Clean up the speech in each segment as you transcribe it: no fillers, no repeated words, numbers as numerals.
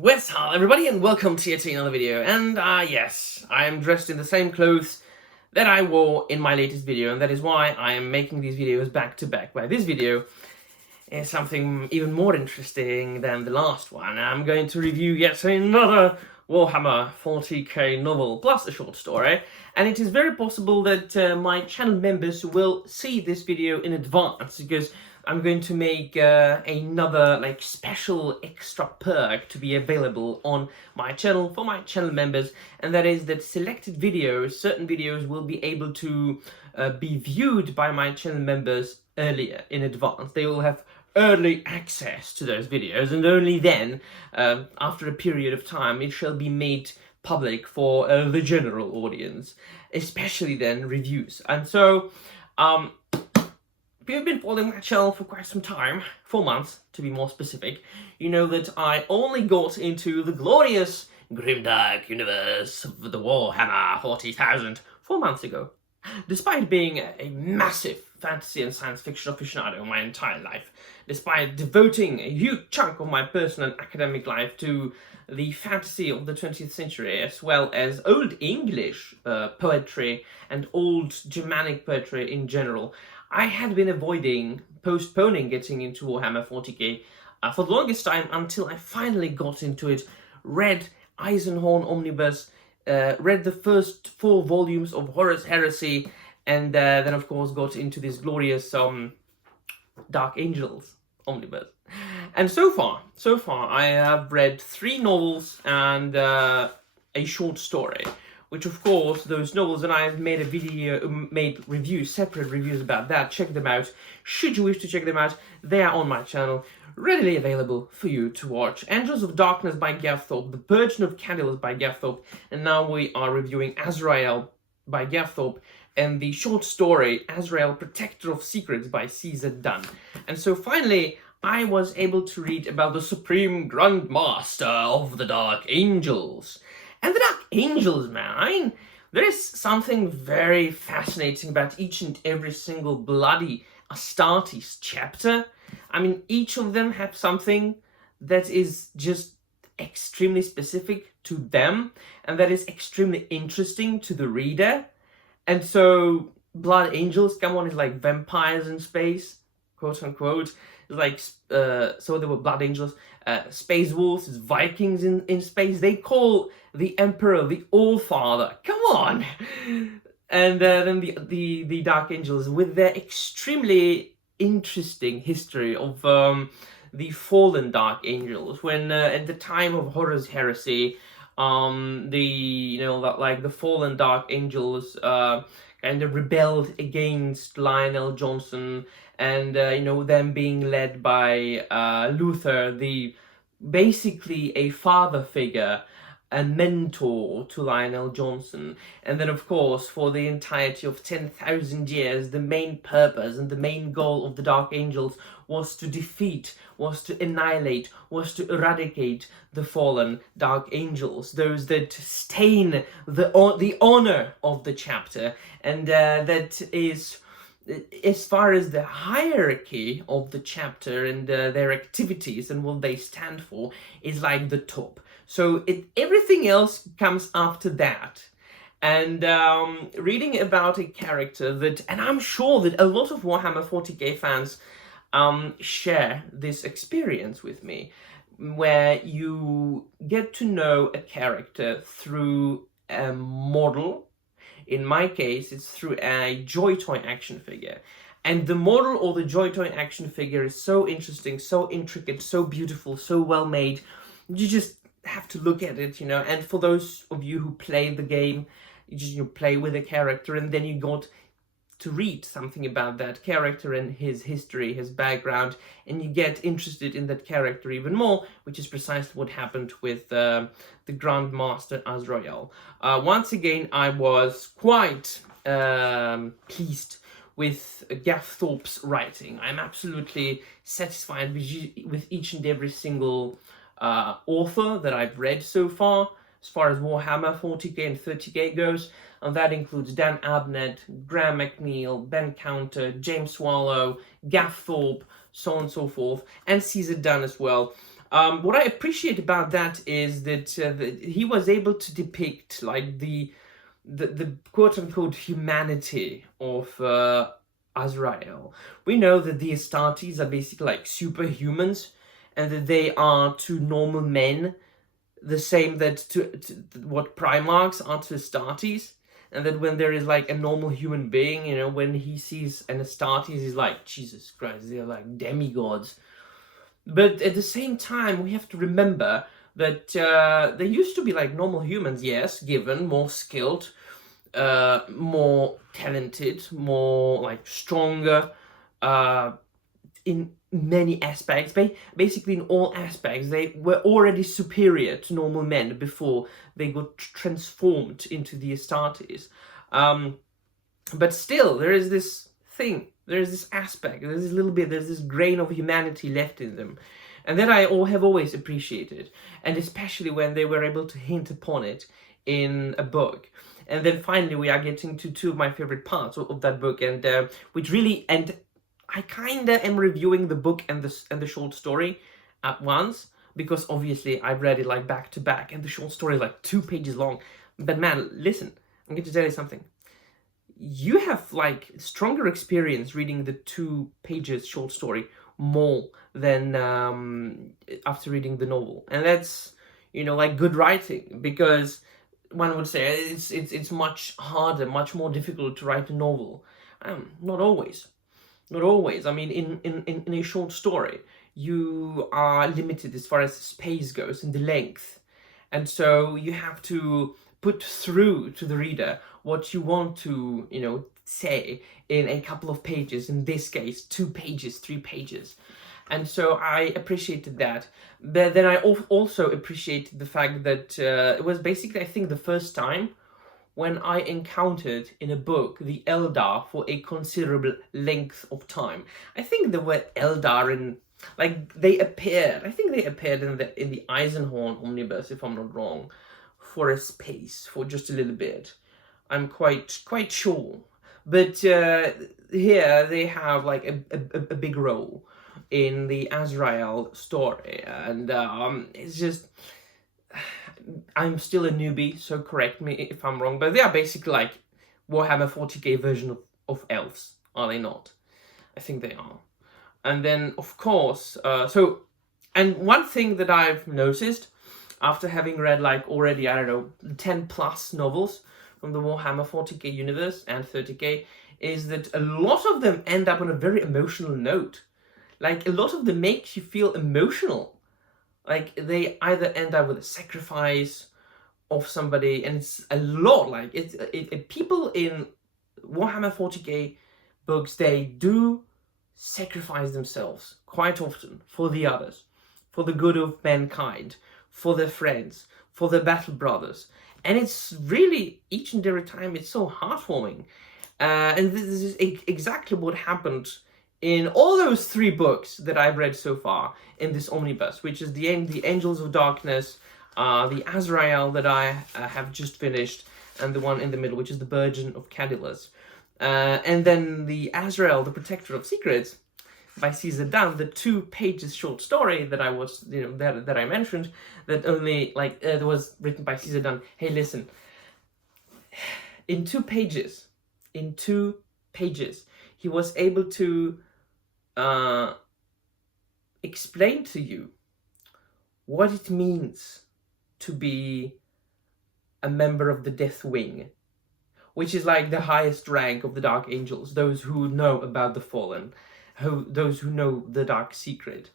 What's up, everybody, and welcome to yet another video. And yes, I am dressed in the same clothes that I wore in my latest video, and that is why I am making these videos back to back. Where this video is something even more interesting than the last one. I'm going to review yet another Warhammer 40k novel, plus a short story, and it is very possible that my channel members will see this video in advance, because I'm going to make another special extra perk to be available on my channel for my channel members, and that is that selected videos, certain videos will be able to be viewed by my channel members earlier in advance. They will have early access to those videos, and only then, after a period of time, it shall be made public for the general audience, especially then reviews. And so, if you've been following my channel for quite some time, 4 months to be more specific, you know that I only got into the glorious grimdark universe of the Warhammer 40,000 4 months ago. Despite being a massive fantasy and science fiction aficionado my entire life, despite devoting a huge chunk of my personal and academic life to the fantasy of the 20th century, as well as Old English poetry and Old Germanic poetry in general, I had been postponing getting into Warhammer 40k for the longest time, until I finally got into it, read Eisenhorn Omnibus, read the first 4 volumes of Horus Heresy, and then of course got into this glorious Dark Angels Omnibus. And so far I have read 3 novels and a short story, which of course those novels, and I have made separate reviews about that. Check them out should you wish to check them out. They are on my channel, readily available for you to watch. Angels of Darkness by Garth Thorpe, The Purging of Candles by Garth Thorpe, and now we are reviewing Azrael by Garth Thorpe, and the short story Azrael, Protector of Secrets by Caesar Dunn. And so finally, I was able to read about the Supreme Grand Master of the Dark Angels. And the Dark Angels, man, there is something very fascinating about each and every single bloody Astartes chapter. I mean, each of them have something that is just extremely specific to them, and that is extremely interesting to the reader. And so, Blood Angels, come on, is like vampires in space, quote unquote. Like, so there were Blood Angels. Space Wolves is Vikings in space. They call the Emperor the All-Father. Come on! And then the Dark Angels, with their extremely interesting history of the fallen Dark Angels, when at the time of Horus Heresy, the fallen Dark Angels kind of rebelled against Lionel Johnson, and them being led by Luther, basically a father figure, a mentor to Lionel Johnson. And then, of course, for the entirety of 10,000 years, the main purpose and the main goal of the Dark Angels was to defeat, was to annihilate, was to eradicate the fallen Dark Angels, those that stain the honor of the chapter, and that is, as far as the hierarchy of the chapter and their activities and what they stand for, is like the top. So everything else comes after that. And reading about a character that, and I'm sure that a lot of Warhammer 40k fans share this experience with me, where you get to know a character through a model. In my case, it's through a Joy Toy action figure. And the model or the Joy Toy action figure is so interesting, so intricate, so beautiful, so well made. You just have to look at it, and for those of you who play the game, you just play with a character, and then you got to read something about that character and his history, his background, and you get interested in that character even more, which is precisely what happened with the Grand Master Azrael. Once again, I was quite pleased with Garth Thorpe's writing. I'm absolutely satisfied with each and every single author that I've read so far as Warhammer 40k and 30k goes, and that includes Dan Abnett, Graham McNeil, Ben Counter, James Swallow, Garth Thorpe, so on and so forth, and Caesar Dunn as well. What I appreciate about that is that he was able to depict like the quote unquote humanity of Azrael. We know that the Astartes are basically like superhumans, and that they are to normal men the same that to what Primarchs are to Astartes. And that when there is like a normal human being, you know, when he sees an Astartes, he's like, Jesus Christ, they're like demigods. But at the same time, we have to remember that they used to be like normal humans, yes, given more skilled, more talented, more like stronger in many aspects. Basically, in all aspects, they were already superior to normal men before they got transformed into the Astartes. But still, there is this thing. There's this aspect, there's this little bit, there's this grain of humanity left in them. And that I have always appreciated. And especially when they were able to hint upon it in a book. And then finally we are getting to two of my favorite parts of that book, and which really, and I kinda am reviewing the book and the short story at once, because obviously I've read it like back to back, and the short story is like 2 pages long. But man, listen, I'm going to tell you something. You have like stronger experience reading the 2 pages short story more than after reading the novel, and that's, you know, like good writing, because one would say it's much harder, much more difficult to write a novel. Not always. I mean, in a short story, you are limited as far as space goes and the length, and so you have to put through to the reader what you want to, you know, say in a couple of pages, in this case 2 pages, 3 pages. And so I appreciated that. But then I also appreciated the fact that it was basically, I think, the first time when I encountered in a book the Eldar for a considerable length of time. I think the word Eldar in, like, they appeared, I think they appeared in the Eisenhorn omnibus, if I'm not wrong, for a space, for just a little bit. I'm quite sure. But here they have like a big role in the Azrael story, and it's just, I'm still a newbie, so correct me if I'm wrong, but they are basically like Warhammer 40k version of elves, are they not? I think they are. And then, of course, and one thing that I've noticed after having read like already, I don't know, 10 plus novels from the Warhammer 40k universe and 30k, is that a lot of them end up on a very emotional note. Like, a lot of them make you feel emotional. Like, they either end up with a sacrifice of somebody, and it's a lot. Like, people in Warhammer 40k books, they do sacrifice themselves quite often for the others, for the good of mankind, for their friends, for their battle brothers. And it's really, each and every time, it's so heartwarming. And this is exactly what happened in all those 3 books that I've read so far in this omnibus, which is the Angels of Darkness, the Azrael that I have just finished, and the one in the middle, which is the Burden of Cadillus. And then the Azrael, the Protector of Secrets, by Caesar Dunn, the 2 pages short story that I was, you know, that I mentioned, that only, like, that was written by Caesar Dunn. Hey, listen, in 2 pages, he was able to explain to you what it means to be a member of the Death Wing, which is like the highest rank of the Dark Angels, those who know about the Fallen, those who know the Dark Secret,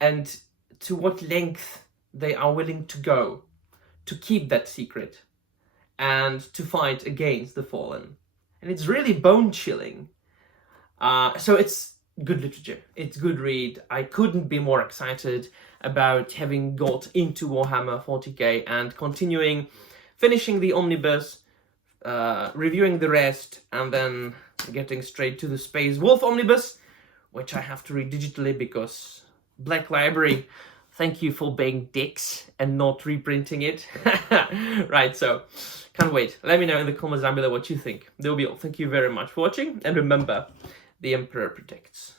and to what length they are willing to go to keep that secret and to fight against the Fallen. And it's really bone-chilling. So it's good literature. It's good read. I couldn't be more excited about having got into Warhammer 40k and finishing the omnibus, reviewing the rest, and then getting straight to the Space Wolf omnibus, which I have to read digitally because Black Library, thank you for being dicks and not reprinting it. Right, so can't wait. Let me know in the comments down below what you think. That will be all. Thank you very much for watching, and remember, the Emperor protects.